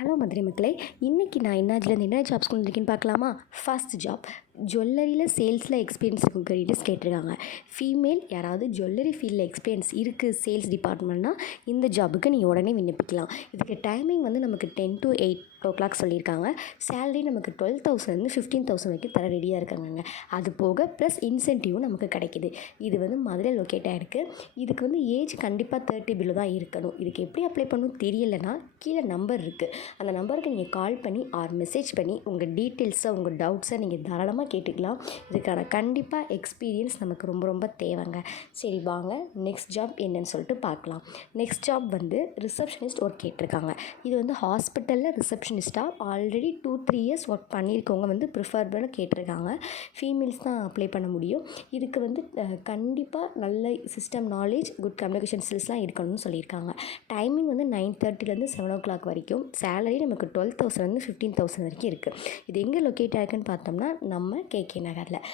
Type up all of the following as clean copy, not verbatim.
Hello Madurai மக்களே, இன்றைக்கி நான் என்னாச்சிலேருந்து என்ன ஜாப்ஸ் கொண்டிருக்கேன்னு பார்க்கலாமா? ஃபர்ஸ்ட் ஜாப் ஜுவல்லரியில் சேல்ஸில் எக்ஸ்பீரியன்ஸ் இருக்கும் கேட்டீஸ் கேட்டிருக்காங்க. ஃபீமேல் யாராவது ஜுவல்லரி ஃபீல்டில் எக்ஸ்பீரியன்ஸ் இருக்குது சேல்ஸ் டிபார்ட்மெண்ட்னா இந்த ஜாபுக்கு நீங்கள் உடனே விண்ணப்பிக்கலாம். இதுக்கு டைமிங் வந்து நமக்கு 10 to 8 சொல்லியிருக்காங்க. சேலரி நமக்கு 12,000 15,000 வரைக்கும் தர ரெடியாக இருக்காங்க. அது போக ப்ளஸ் இன்சென்டிவும் நமக்கு கிடைக்கிது. இது வந்து மதுரை லொக்கேட் ஆகிருக்கு. இதுக்கு வந்து ஏஜ் கண்டிப்பாக 30 பிலோ தான் இருக்கணும். இதுக்கு எப்படி அப்ளை பண்ணணும் தெரியலைன்னா கீழே நம்பர் இருக்குது. அந்த நம்பருக்கு நீங்கள் கால் பண்ணி ஆர் மெசேஜ் பண்ணி உங்கள் டீட்டெயில்ஸை உங்கள் டவுட்ஸை நீங்கள் தாராளமாக கேட்டுக்கலாம். இதுக்கான கண்டிப்பாக எக்ஸ்பீரியன்ஸ் நமக்கு ரொம்ப ரொம்ப தேவைங்க. சரி வாங்க நெக்ஸ்ட் ஜாப் என்னன்னு சொல்லிட்டு பார்க்கலாம். நெக்ஸ்ட் ஜாப் வந்து ரிசப்ஷனிஸ்ட் ஒர்க் கேட்டிருக்காங்க. இது வந்து ஹாஸ்பிட்டலில் ரிசப்ஷனிஸ்ட்டாக ஆல்ரெடி 2-3 இயர்ஸ் ஒர்க் பண்ணியிருக்கவங்க வந்து ப்ரிஃபர்புளாக கேட்டிருக்காங்க. ஃபீமேல்ஸ் தான் அப்ளை பண்ண முடியும். இதுக்கு வந்து கண்டிப்பாக நல்ல சிஸ்டம் நாலேஜ் குட் கம்யூனிகேஷன் ஸ்கில்ஸ்லாம் இருக்கணும்னு சொல்லியிருக்காங்க. டைமிங் வந்து 9:30 7 o'clock வரைக்கும். சேலரி நமக்கு 12,000 15,000 வரைக்கும் இருக்குது. இது எங்கே லொக்கேட் ஆகிருக்குன்னு பார்த்தோம்னா நம்ம கேகே நகரில்.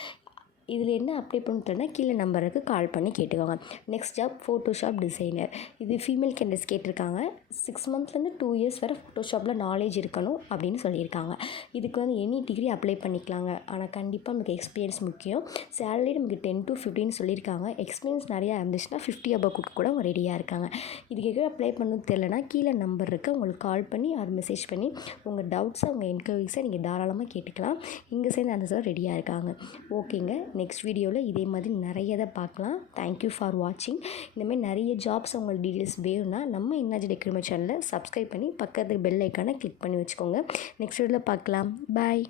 இதில் என்ன அப்ளை பண்ணிட்டோன்னா கீழே நம்பருக்கு கால் பண்ணி கேட்டுக்கோங்க. Next job Photoshop designer. இது ஃபீமேல் கேண்டிடேட்ஸ் கேட்டிருக்காங்க. 6 மந்த்லேருந்து 2 இயர்ஸ் வரை ஃபோட்டோஷாப்பில் நாலேஜ் இருக்கணும் அப்படின்னு சொல்லியிருக்காங்க. இதுக்கு வந்து எனி டிகிரி அப்ளை பண்ணிக்கலாங்க. ஆனால் கண்டிப்பாக நமக்கு எக்ஸ்பீரியன்ஸ் முக்கியம். சேலரி நமக்கு 10 to 15 சொல்லியிருக்காங்க. எக்ஸ்பீரியன்ஸ் நிறையா இருந்துச்சுன்னா 50 above கொடுக்க கூட ரெடியாக இருக்காங்க. இதுக்கு எங்கே அப்ளை பண்ணணும்னு தெரியலனா கீழே நம்பர் இருக்குது, உங்களுக்கு கால் பண்ணி ஆர் மெசேஜ் பண்ணி உங்கள் டவுட்ஸை உங்கள் என்கொயரிஸை நீங்கள் தாராளமாக கேட்டுக்கலாம். இங்கே சேர்ந்து அந்த சார் ரெடியாக இருக்காங்க. ஓகேங்க, நெக்ஸ்ட் வீடியோவில் இதே மாதிரி நிறைய இதை பார்க்கலாம். தேங்க்யூ ஃபார் வாட்சிங். இந்தமாதிரி நிறைய ஜாப்ஸ் உங்களுக்கு டீட்டெயில்ஸ் வேணும்னா நம்ம என்னாச்சு ரெக்ரூட்மெண்ட் சேனலை சப்ஸ்கிரைப் பண்ணி பக்கத்துக்கு பெல் ஐக்கானை கிளிக் பண்ணி வச்சுக்கோங்க. நெக்ஸ்ட் வீடியோவில் பார்க்கலாம். பாய்.